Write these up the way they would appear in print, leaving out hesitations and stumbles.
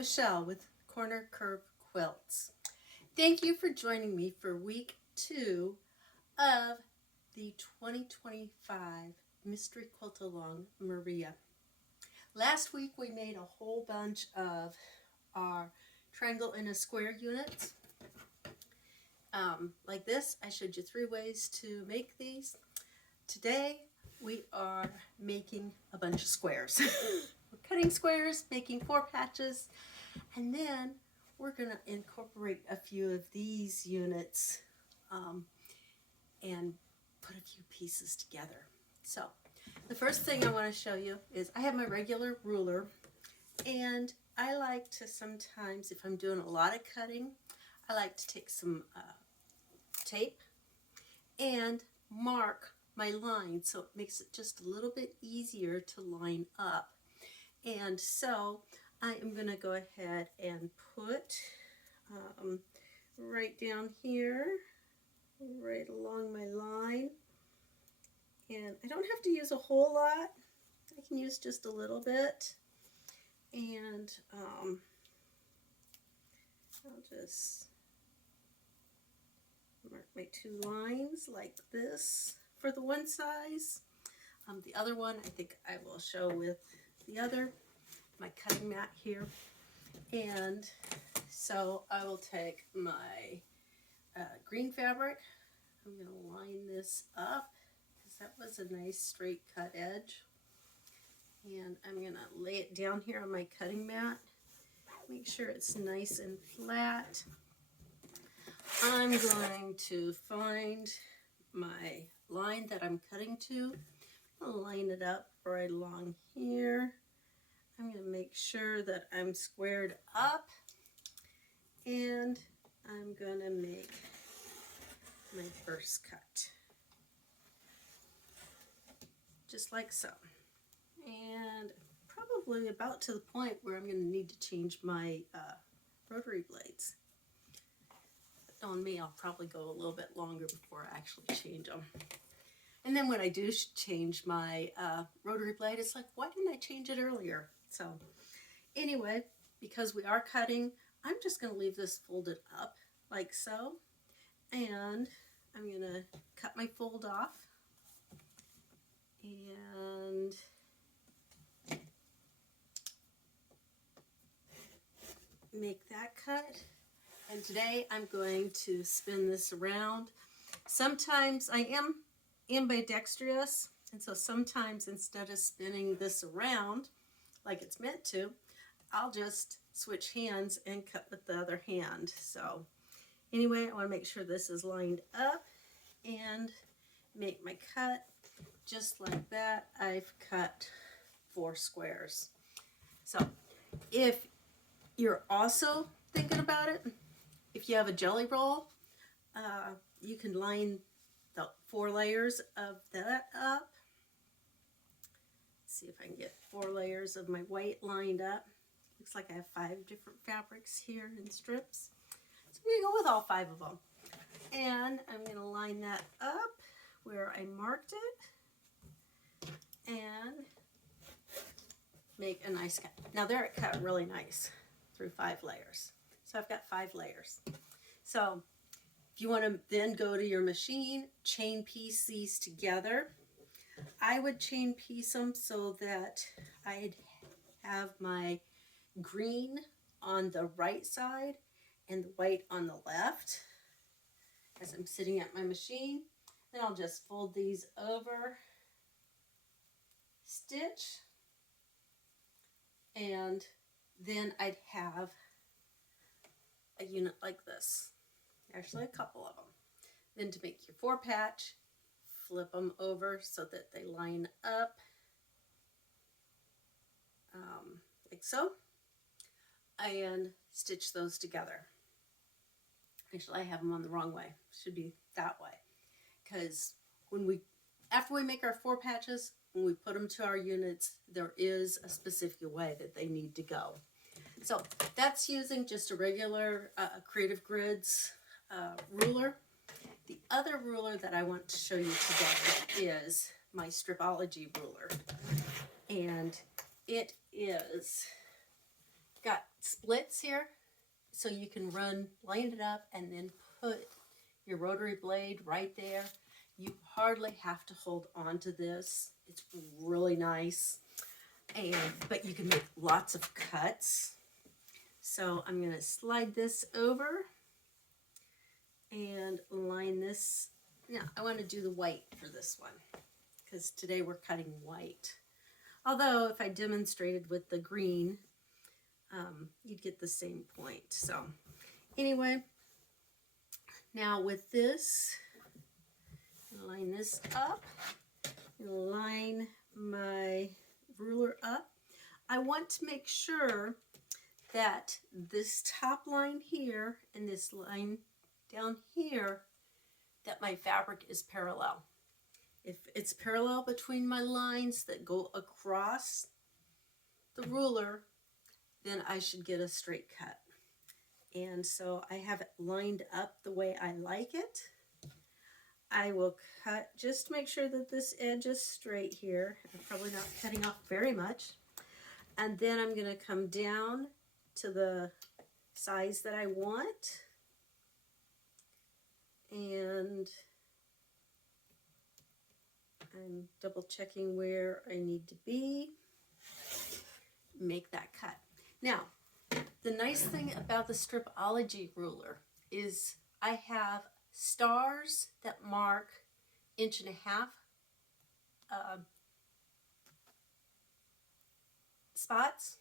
Michelle with Corner Curve Quilts. Thank you for joining me for week 2 of the 2025 Mystery Quilt Along Maria. Last week we made a whole bunch of our triangle in a square units. Like this, I showed you 3 ways to make these. Today we are making a bunch of squares. We're cutting squares, making 4 patches, and then we're going to incorporate a few of these units and put a few pieces together. So the first thing I want to show you is I have my regular ruler, and I like to sometimes, if I'm doing a lot of cutting, I like to take some tape and mark my line so it makes it just a little bit easier to line up. And so I am going to go ahead and put right down here, right along my line. And I don't have to use a whole lot. I can use just a little bit. And I'll just mark my 2 lines like this for the one size. The other one I think I will show with my cutting mat here. And so I will take my green fabric. I'm going to line this up because that was a nice straight cut edge. And I'm going to lay it down here on my cutting mat. Make sure it's nice and flat. I'm going to find my line that I'm cutting to. I'll line it up right along here. I'm going to make sure that I'm squared up, and I'm going to make my first cut. Just like so. And probably about to the point where I'm going to need to change my rotary blades. On me, I'll probably go a little bit longer before I actually change them. And then when I do change my rotary blade, it's like, why didn't I change it earlier? So anyway, because we are cutting, I'm just going to leave this folded up like so. And I'm going to cut my fold off. And make that cut. And today I'm going to spin this around. Sometimes I am ambidextrous, and so sometimes instead of spinning this around like it's meant to, I'll just switch hands and cut with the other hand. So anyway, I want to make sure this is lined up and make my cut. Just like that, I've cut 4 squares. So if you're also thinking about it, if you have a jelly roll, you can line the 4 layers of that up. Let's see if I can get 4 layers of my white lined up. Looks like I have 5 different fabrics here in strips. So I'm going to go with all 5 of them. And I'm going to line that up where I marked it and make a nice cut. Now there it cut really nice through 5 layers. So I've got 5 layers. So if you want to then go to your machine, chain piece these together. I would chain piece them so that I'd have my green on the right side and the white on the left as I'm sitting at my machine. Then I'll just fold these over, stitch, and then I'd have a unit like this. Actually, a couple of them. Then to make your 4 patch, flip them over so that they line up like so, and stitch those together. Actually, I have them on the wrong way. Should be that way, because after we make our 4 patches, when we put them to our units, there is a specific way that they need to go. So that's using just a regular Creative Grids ruler. The other ruler that I want to show you today is my Stripology ruler. And it is got splits here, so you can line it up and then put your rotary blade right there. You hardly have to hold on to this. It's really nice. But you can make lots of cuts. So I'm going to slide this over and line this. Now I want to do the white for this one because today we're cutting white. Although if I demonstrated with the green, you'd get the same point. So anyway, now with this, line this up, line my ruler up. I want to make sure that this top line here and this line down here, that my fabric is parallel. If it's parallel between my lines that go across the ruler, then I should get a straight cut. And so I have it lined up the way I like it. I will cut, just to make sure that this edge is straight here. I'm probably not cutting off very much. And then I'm going to come down to the size that I want. And I'm double checking where I need to be. Make that cut. Now, the nice thing about the Stripology ruler is I have stars that mark 1.5 inches spots,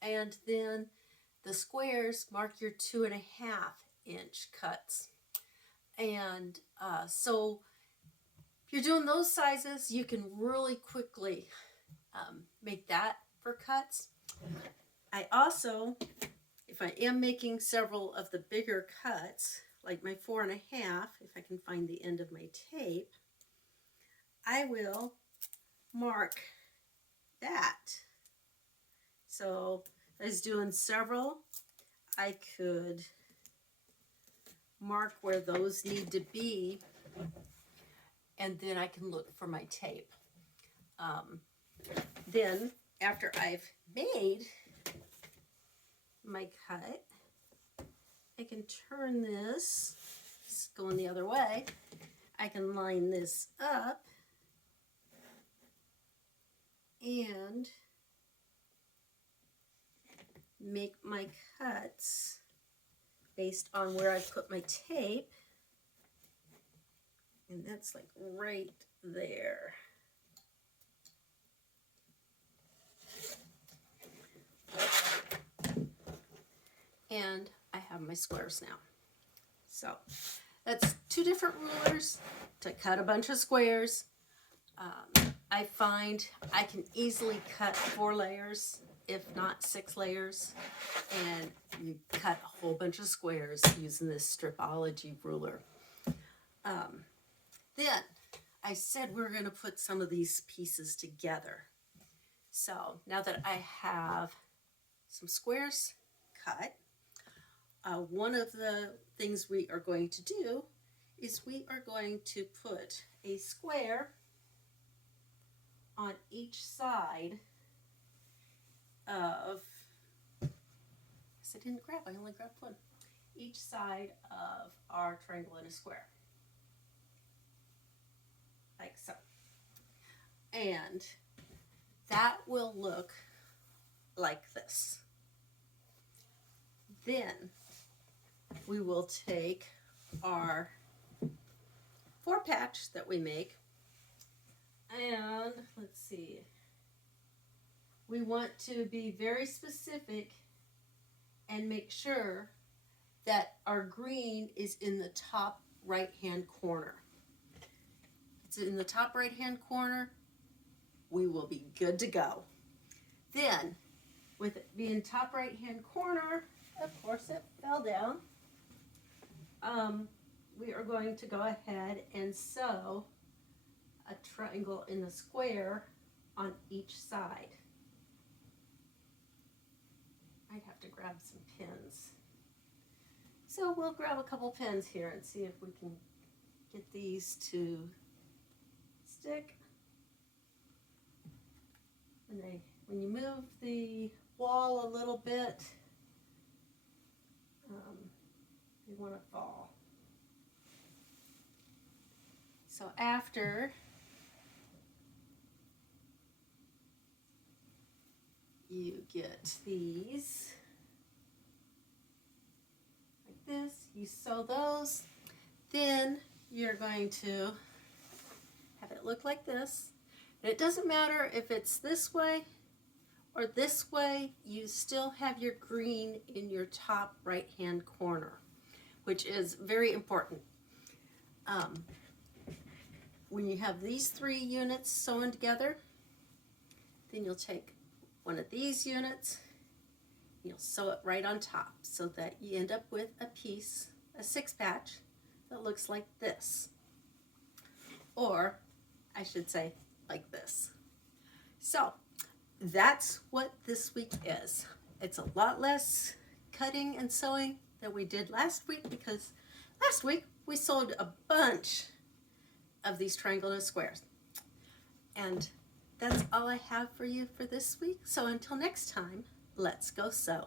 and then the squares mark your 2.5 inch cuts. And so if you're doing those sizes, you can really quickly make that for cuts. I also, if I am making several of the bigger cuts, like my 4.5, if I can find the end of my tape, I will mark that. So if I was doing several, I could mark where those need to be, and then I can look for my tape. Then after I've made my cut, I can turn this, it's going the other way. I can line this up and make my cuts based on where I put my tape. And that's like right there. And I have my squares now. So that's 2 different rulers to cut a bunch of squares. I find I can easily cut 4 layers, if not 6 layers, and you cut a whole bunch of squares using this Stripology ruler. Then I said we're going to put some of these pieces together. So now that I have some squares cut, one of the things we are going to do is we are going to put a square on each side of, I didn't grab, I only grabbed one, each side of our triangle in a square, like so. And that will look like this. Then we will take our 4-patch that we make, and let's see, we want to be very specific and make sure that our green is in the top right hand corner. If it's in the top right hand corner, we will be good to go. Then, with it being top right hand corner, of course it fell down, we are going to go ahead and sew a triangle in the square on each side. I'd have to grab some pins. So we'll grab a couple pins here and see if we can get these to stick. When you move the wall a little bit. They want to fall. So after you get these like this, you sew those, then you're going to have it look like this. And it doesn't matter if it's this way or this way, you still have your green in your top right hand corner, which is very important. When you have these 3 units sewn together, then you'll take one of these units, you'll sew it right on top so that you end up with a piece, a 6-patch, that looks like this. Or, I should say, like this. So, that's what this week is. It's a lot less cutting and sewing than we did last week, because last week we sewed a bunch of these triangle and squares. And that's all I have for you for this week. So until next time, let's go sew.